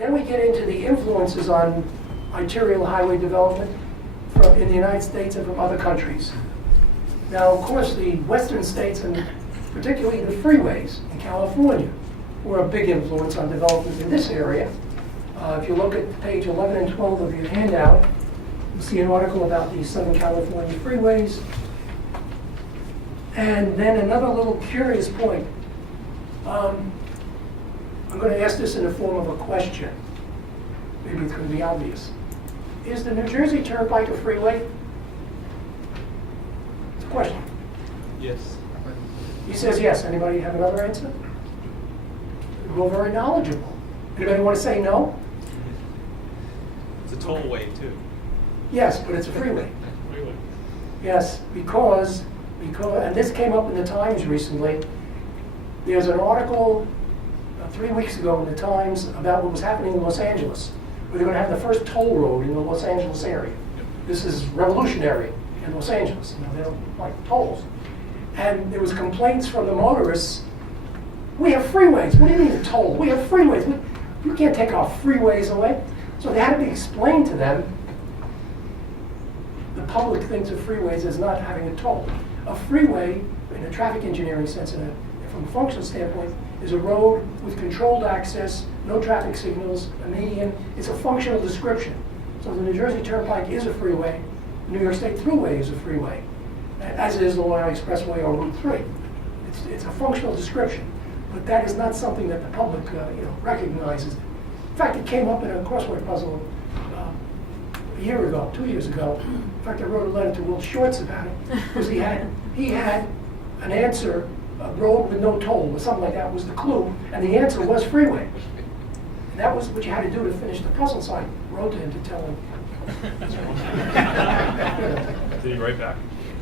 Then we get into the influences on arterial highway development in the United States and from other countries. Now, of course, the western states, and particularly the freeways in California, were a big influence on development in this area. If you look at page 11 and 12 of your handout, you'll see an article about the Southern California freeways. And then another little curious point. I'm going to ask this in the form of a question. Maybe it's going to be obvious. Is the New Jersey Turnpike a freeway? It's a question. Yes. He says yes. Anybody have another answer? We're all very knowledgeable. Anybody want to say no? It's a tollway too. Yes, but it's a freeway. Freeway. Yes, because, and this came up in the Times recently. There's an article 3 weeks ago in the Times about what was happening in Los Angeles, where they're going to have the first toll road in the Los Angeles area. This is revolutionary in Los Angeles. You know, they don't like tolls. And there was complaints from the motorists. We have freeways. What do you mean a toll? We have freeways. You can't take our freeways away. So they had to be explained to them. The public thinks of freeways as not having a toll. A freeway, in a traffic engineering sense, and from a functional standpoint, is a road with controlled access, no traffic signals, a median. It's a functional description. So the New Jersey Turnpike is a freeway. The New York State Thruway is a freeway, as is the Long Island Expressway or Route 3. It's a functional description, but that is not something that the public recognizes. In fact, it came up in a crossword puzzle a year ago, 2 years ago. In fact, I wrote a letter to Will Shorts about it, because he had an answer, a road with no toll, or something like that was the clue, and the answer was freeway. And that was what you had to do to finish the puzzle, so I wrote to him to tell him. Did he write back?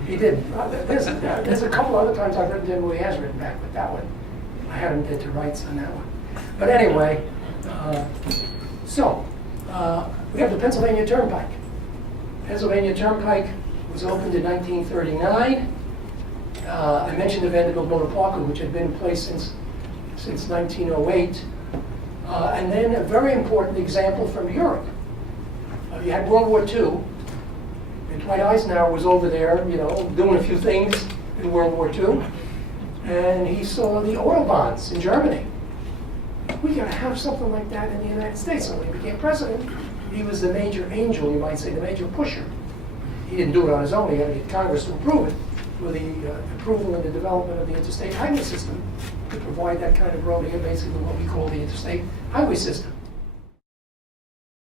He did. There's a couple other times I've written to him where he has written back, but that one, I had him dead to rights on that one. But anyway, we have the Pennsylvania Turnpike. Pennsylvania Turnpike was opened in 1939. I mentioned the Vanderbilt Motor Park, which had been in place since 1908. And then a very important example from Europe. You had World War II, and Dwight Eisenhower was over there, doing a few things in World War II. And he saw the oil bonds in Germany. We gotta have something like that in the United States. So when he became president, he was the major angel, you might say, the major pusher. He didn't do it on his own. He had to get Congress to approve it, with the approval and the development of the interstate highway system to provide that kind of road here, basically what we call the interstate highway system.